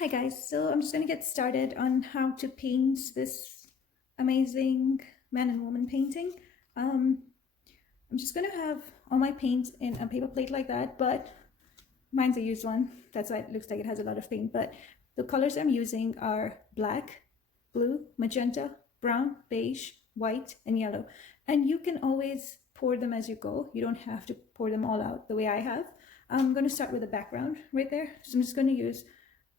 Hi guys, so I'm just going to get started on how to paint this amazing man and woman painting. Um, I'm just going to have all my paint in a paper plate like that, but mine's a used one. That's why it looks like it has a lot of paint, but the colors I'm using are black, blue, magenta, brown, beige, white, and yellow. And you can always pour them as you go. You don't have to pour them all out the way I have. I'm going to start with the background right there. So I'm just going to use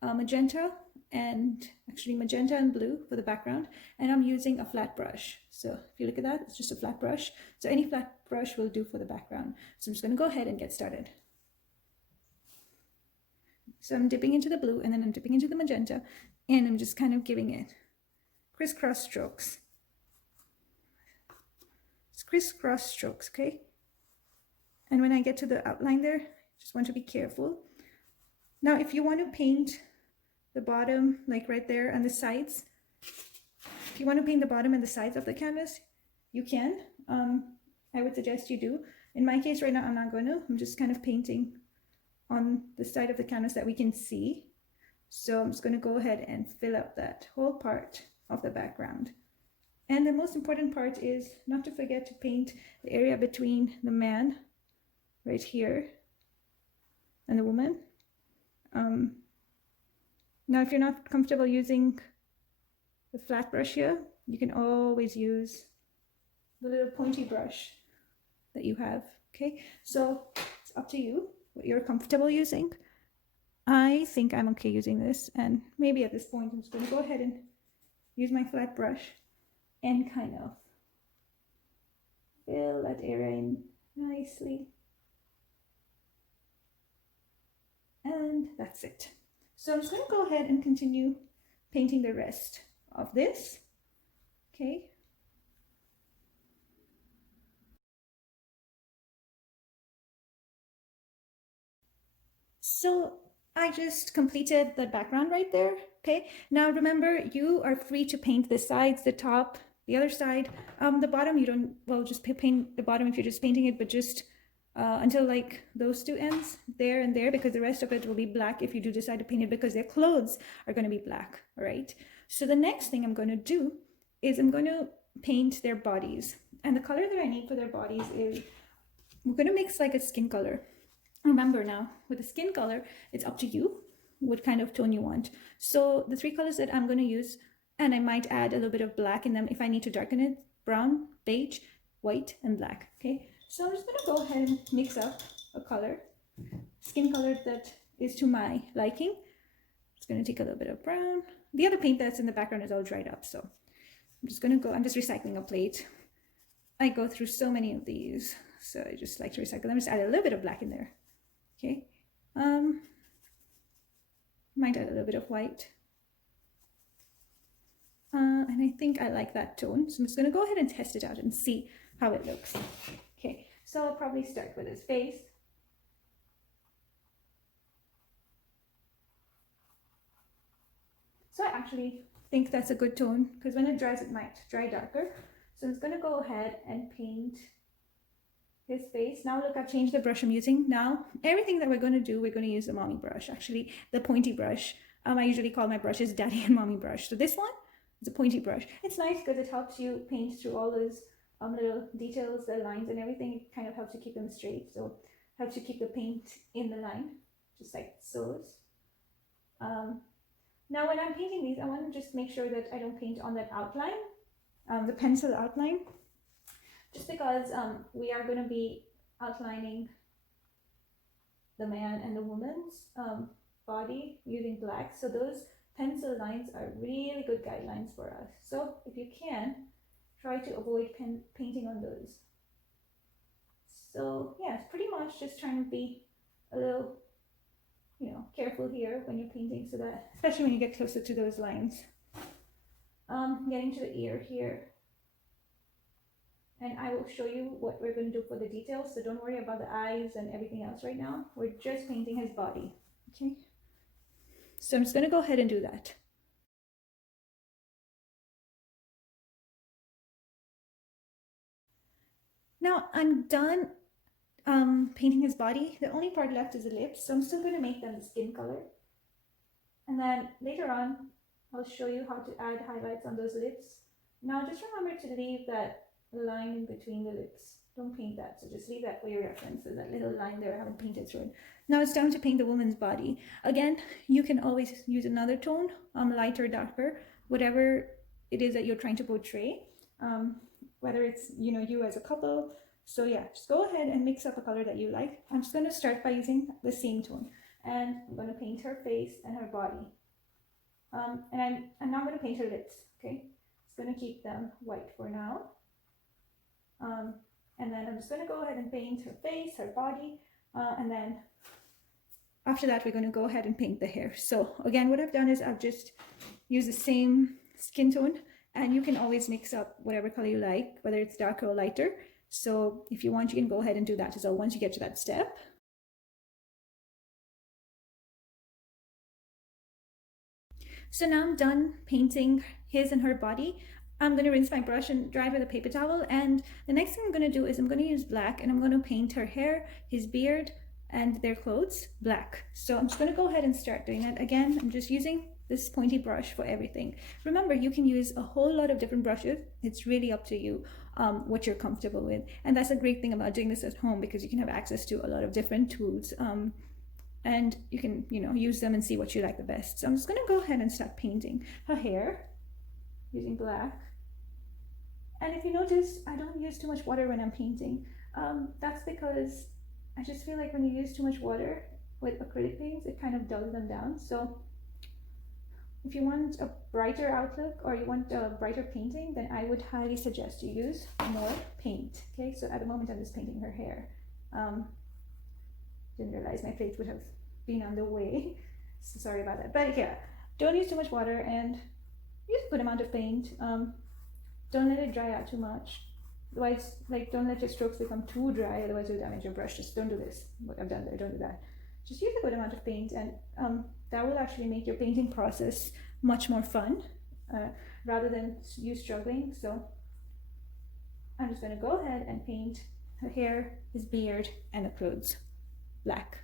magenta and blue for the background, and I'm using a flat brush. So if you look at that, it's just a flat brush. So any flat brush will do for the background. So I'm just going to go ahead and get started. So I'm dipping into the blue, and then I'm dipping into the magenta, and I'm just kind of giving it crisscross strokes. It's crisscross strokes, okay? And when I get to the outline there, just want to be careful. Now, if you want to paint the bottom, like right there on the sides, if you want to paint the bottom and the sides of the canvas, you can. I would suggest you do. In my case right now, I'm not going to. I'm just kind of painting on the side of the canvas that we can see. So I'm just going to go ahead and fill up that whole part of the background. And the most important part is not to forget to paint the area between the man right here and the woman. Now, if you're not comfortable using the flat brush here, you can always use the little pointy brush that you have, okay? So it's up to you what you're comfortable using. I think I'm okay using this, and maybe at this point I'm just going to go ahead and use my flat brush and kind of fill that area in nicely. And that's it. So I'm just going to go ahead and continue painting the rest of this, okay? So I just completed the background right there, okay? Now remember, you are free to paint the sides, the top, the other side. The bottom, you don't, well, just paint the bottom if you're just painting it, but just until like those two ends, there and there, because the rest of it will be black if you do decide to paint it, because their clothes are going to be black, all right? So the next thing I'm going to do is I'm going to paint their bodies. And the color that I need for their bodies is, we're going to mix like a skin color. Remember now, with the skin color, it's up to you what kind of tone you want. So the three colors that I'm going to use, and I might add a little bit of black in them if I need to darken it: brown, beige, white, and black, okay? So I'm just going to go ahead and mix up a color, skin color that is to my liking. It's going to take a little bit of brown. The other paint that's in the background is all dried up, so I'm just going to go, I'm just recycling a plate. I go through so many of these, so I just like to recycle them. Just add a little bit of black in there. Okay, might add a little bit of white. And I think I like that tone. So I'm just going to go ahead and test it out and see how it looks. Okay, so I'll probably start with his face. So I actually think that's a good tone, because when it dries, it might dry darker. So I'm just going to go ahead and paint his face. Now look, I've changed the brush I'm using. Now everything that we're going to do, we're going to use the mommy brush, actually the pointy brush. I usually call my brushes daddy and mommy brush. So this one is a pointy brush. It's nice because it helps you paint through all those little details, the lines and everything. It kind of helps you keep them straight, so helps you keep the paint in the line, just like so. Now when I'm painting these, I want to just make sure that I don't paint on that outline, the pencil outline, just because we are going to be outlining the man and the woman's body using black. So those pencil lines are really good guidelines for us. So if you can, try to avoid painting on those. So yeah, it's pretty much just trying to be a little, careful here when you're painting, so that, especially when you get closer to those lines. Getting to the ear here. And I will show you what we're going to do for the details, so don't worry about the eyes and everything else right now. We're just painting his body, okay? So I'm just going to go ahead and do that. Now I'm done painting his body. The only part left is the lips, so I'm still going to make them the skin color. And then later on, I'll show you how to add highlights on those lips. Now just remember to leave that line in between the lips. Don't paint that, so just leave that for your reference. So that little line there, I haven't painted through it. Now it's time to paint the woman's body. Again, you can always use another tone, lighter, darker, whatever it is that you're trying to portray, whether it's, you know, you as a couple. So yeah, just go ahead and mix up a color that you like. I'm just going to start by using the same tone, and I'm going to paint her face and her body. And I'm not going to paint her lips, okay? Just going to keep them white for now. And then I'm just going to go ahead and paint her face, her body, and then after that we're going to go ahead and paint the hair. So again, what I've done is I've just used the same skin tone, and you can always mix up whatever color you like, whether it's darker or lighter. So if you want, you can go ahead and do that as well once you get to that step. So now I'm done painting his and her body. I'm going to rinse my brush and dry it with a paper towel, and the next thing I'm going to do is I'm going to use black, and I'm going to paint her hair, his beard, and their clothes black. So I'm just going to go ahead and start doing that. Again, I'm just using this pointy brush for everything. Remember, you can use a whole lot of different brushes. It's really up to you what you're comfortable with, and that's a great thing about doing this at home, because you can have access to a lot of different tools, and you can, you know, use them and see what you like the best. So I'm just going to go ahead and start painting her hair using black. And if you notice, I don't use too much water when I'm painting. That's because I just feel like when you use too much water with acrylic paints, it kind of dulls them down. So if you want a brighter outlook, or you want a brighter painting, then I would highly suggest you use more paint. Okay, so at the moment I'm just painting her hair. Didn't realize my plate would have been on the way, so sorry about that. But yeah, don't use too much water, and use a good amount of paint. Don't let it dry out too much. Otherwise, like, don't let your strokes become too dry, otherwise you'll damage your brush. Just don't do this, what I've done there, don't do that. Just use a good amount of paint, and that will actually make your painting process much more fun, rather than you struggling. So I'm just going to go ahead and paint her hair, his beard, and the clothes black.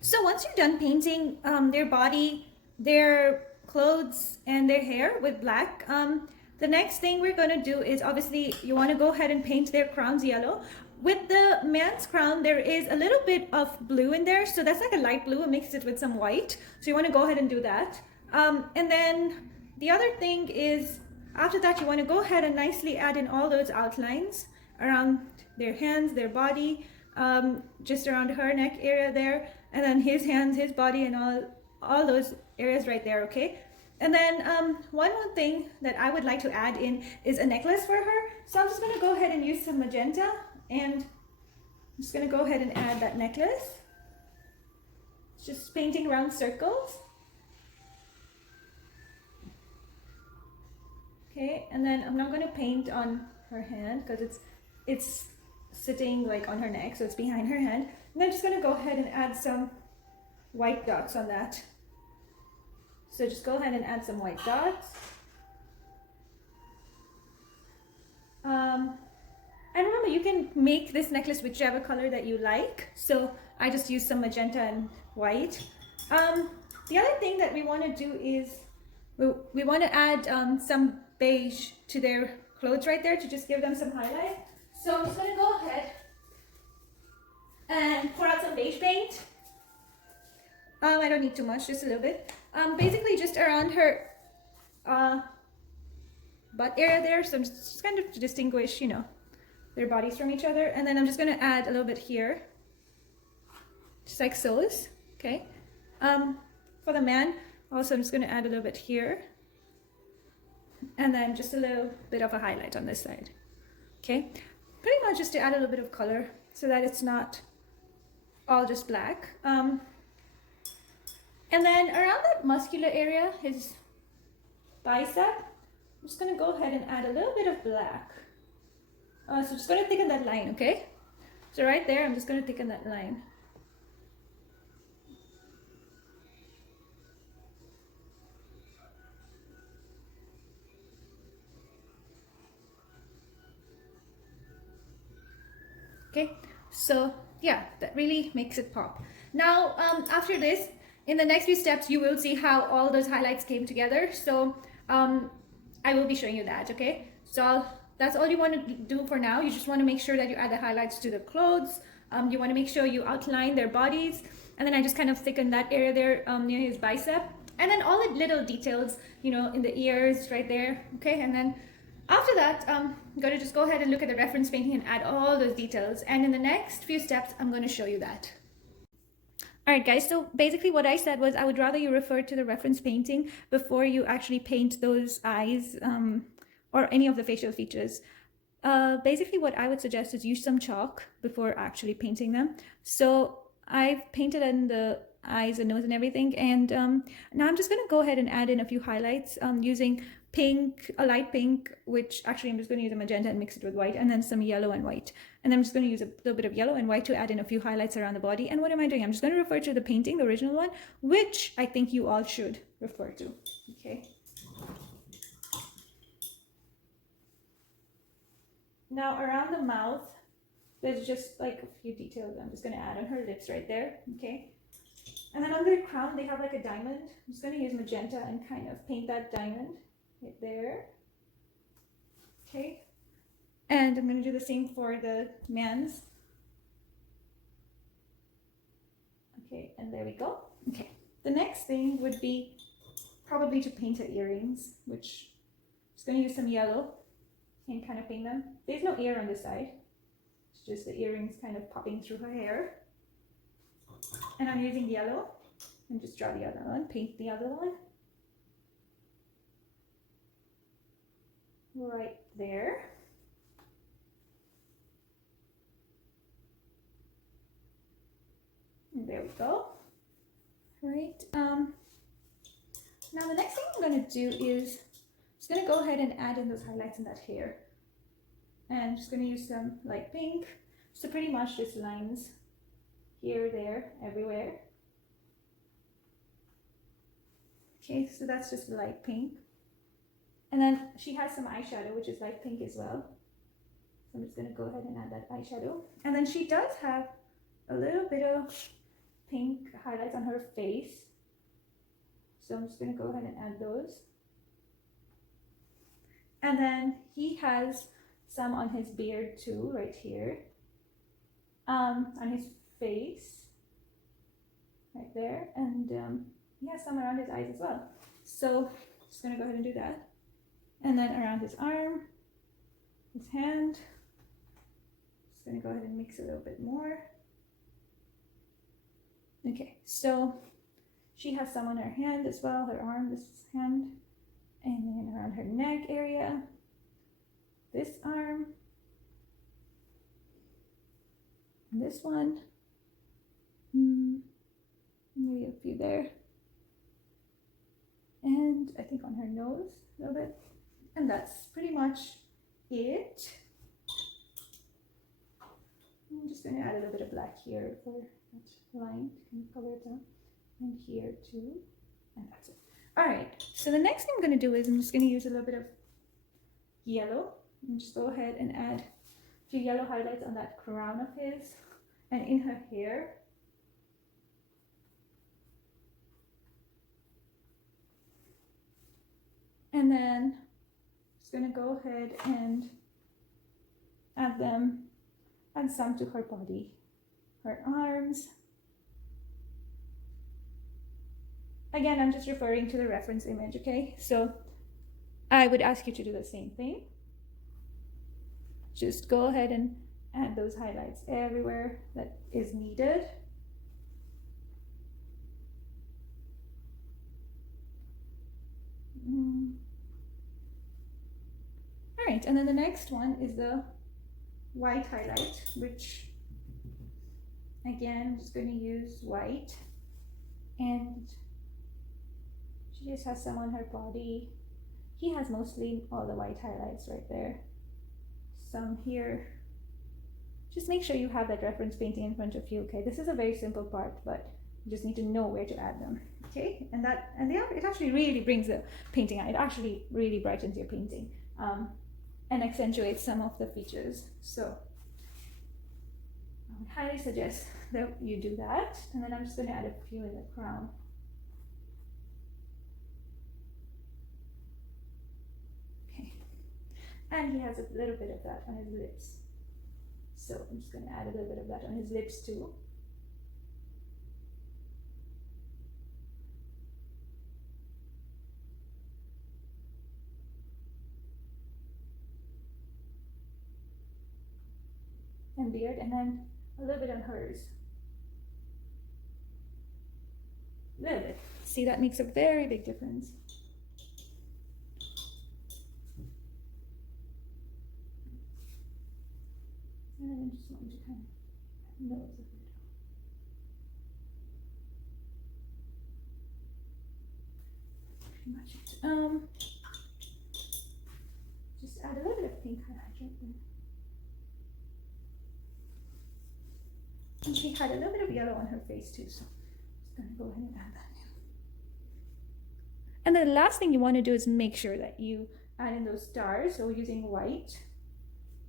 So once you're done painting their body, their clothes, and their hair with black, the next thing we're going to do is, obviously, you want to go ahead and paint their crowns yellow. With the man's crown, there is a little bit of blue in there, so that's like a light blue. It mixes it with some white, so you want to go ahead and do that. And then the other thing is, after that, you want to go ahead and nicely add in all those outlines around their hands, their body, just around her neck area there, and then his hands, his body, and all those areas right there. Okay. And then one more thing that I would like to add in is a necklace for her. So I'm just going to go ahead and use some magenta, and I'm just going to go ahead and add that necklace. Just painting around circles. Okay, and then I'm not going to paint on her hand because it's sitting like on her neck, so it's behind her hand. And I'm just going to go ahead and add some white dots on that. So just go ahead and add some white dots. And remember, you can make this necklace whichever color that you like. So I just used some magenta and white. The other thing that we want to do is we want to add some beige to their clothes right there to just give them some highlight. So I'm just going to go ahead and pour out some beige paint. I don't need too much, just a little bit. Basically just around her butt area there, so I'm just kind of to distinguish, you know, their bodies from each other. And then I'm just going to add a little bit here, just like so. Okay. For the man, also I'm just going to add a little bit here, and then just a little bit of a highlight on this side. Okay, pretty much just to add a little bit of color so that it's not all just black. And then around that muscular area, his bicep, I'm just going to go ahead and add a little bit of black. So just going to thicken that line, okay? So right there, I'm just going to thicken that line. Okay, so yeah, that really makes it pop. Now, after this, in the next few steps, you will see how all those highlights came together. So I will be showing you that, okay? So that's all you want to do for now. You just want to make sure that you add the highlights to the clothes. You want to make sure you outline their bodies. And then I just kind of thicken that area there near his bicep. And then all the little details, you know, in the ears right there, okay? And then after that, I'm going to just go ahead and look at the reference painting and add all those details. And in the next few steps, I'm going to show you that. All right, guys, so basically what I said was I would rather you refer to the reference painting before you actually paint those eyes or any of the facial features. Basically what I would suggest is use some chalk before actually painting them. So I've painted in the eyes and nose and everything, and now I'm just going to go ahead and add in a few highlights using pink, a light pink, which actually I'm just going to use a magenta and mix it with white, and then some yellow and white. And I'm just going to use a little bit of yellow and white to add in a few highlights around the body. And what am I doing? I'm just going to refer to the painting, the original one, which I think you all should refer to. Okay. Now around the mouth, there's just like a few details I'm just going to add on her lips right there. Okay. And then on their crown, they have like a diamond. I'm just going to use magenta and kind of paint that diamond right there. Okay. And I'm going to do the same for the man's. Okay, and there we go. Okay. The next thing would be probably to paint her earrings, which I'm just going to use some yellow and kind of paint them. There's no ear on this side. It's just the earrings kind of popping through her hair. And I'm using yellow and just draw the other one, paint the other one. Right there. And there we go. Right. Now the next thing I'm going to do is just going to go ahead and add in those highlights in that hair. And I'm just going to use some light pink. So pretty much just lines here, there, everywhere. Okay, so that's just light pink. And then she has some eyeshadow, which is light pink as well. So I'm just going to go ahead and add that eyeshadow. And then she does have a little bit of pink highlights on her face. So I'm just going to go ahead and add those. And then he has some on his beard too, right here. On his face, right there. And he has some around his eyes as well. So just going to go ahead and do that. And then around his arm, his hand. Just going to go ahead and mix a little bit more. Okay, so she has some on her hand as well, her arm, this hand, and then around her neck area, this arm, and this one, maybe a few there, and I think on her nose a little bit, and that's pretty much it. I'm just going to add a little bit of black here for that line to kind of cover it up, and here too, and that's it. All right, so the next thing I'm going to do is I'm just going to use a little bit of yellow and just go ahead and add a few yellow highlights on that crown of his and in her hair. And then just going to go ahead and add some to her body, her arms. Again, I'm just referring to the reference image, okay? So I would ask you to do the same thing. Just go ahead and add those highlights everywhere that is needed. All right, and then the next one is the white highlight, which again, I'm just going to use white, and she just has some on her body. He has mostly all the white highlights right there. Some here. Just make sure you have that reference painting in front of you, okay? This is a very simple part, but you just need to know where to add them, okay? And it actually really brings the painting out. It actually really brightens your painting. And accentuates some of the features. So, all right, and then the next thing I'm going to do is I'm just going to use a little bit of yellow and just go ahead and add would highly suggest that you do that. And then I'm just going to add a few in the crown. Okay. And he has a little bit of that on his lips. So I'm just going to add a little bit of that on his lips too. And beard, and then a little bit on hers. A little bit. See, that makes a very big difference. And I just want to kind of nose a bit. Pretty much it. Just add a little bit of pink highlight right there. And she had a little bit of yellow on her face too, so I'm just gonna go ahead and add that in. And then the last thing you want to do is make sure that you add in those stars. So using white.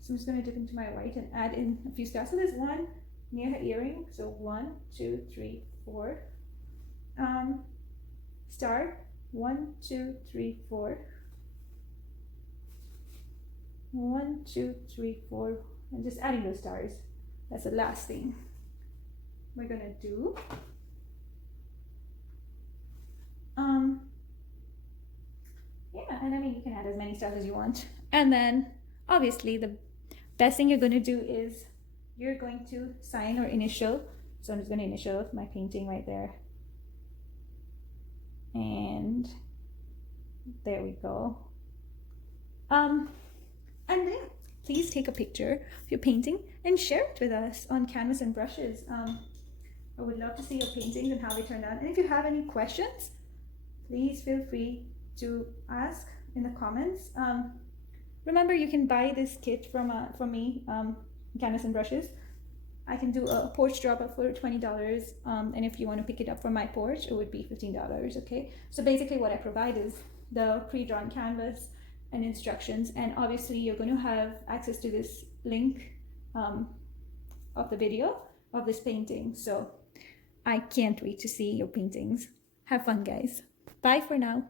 So I'm just going to dip into my white and add in a few stars. So there's one near her earring. So 1, 2, 3, 4. Star. 1, 2, 3, 4. 1, 2, 3, 4. And just adding those stars. That's the last thing we're going to do. Yeah, and I mean, you can add as many stars as you want. And then obviously the best thing you're going to do is you're going to sign or initial. So I'm just going to initial my painting right there. And there we go. And then please take a picture of your painting and share it with us on canvas and brushes. I would love to see your paintings and how they turned out. And if you have any questions, please feel free to ask in the comments. Remember, you can buy this kit from me, canvas and brushes. I can do a porch drop-off for $20, and if you want to pick it up from my porch, it would be $15, okay? So basically what I provide is the pre-drawn canvas and instructions, and obviously you're going to have access to this link of the video of this painting. So I can't wait to see your paintings. Have fun, guys. Bye for now.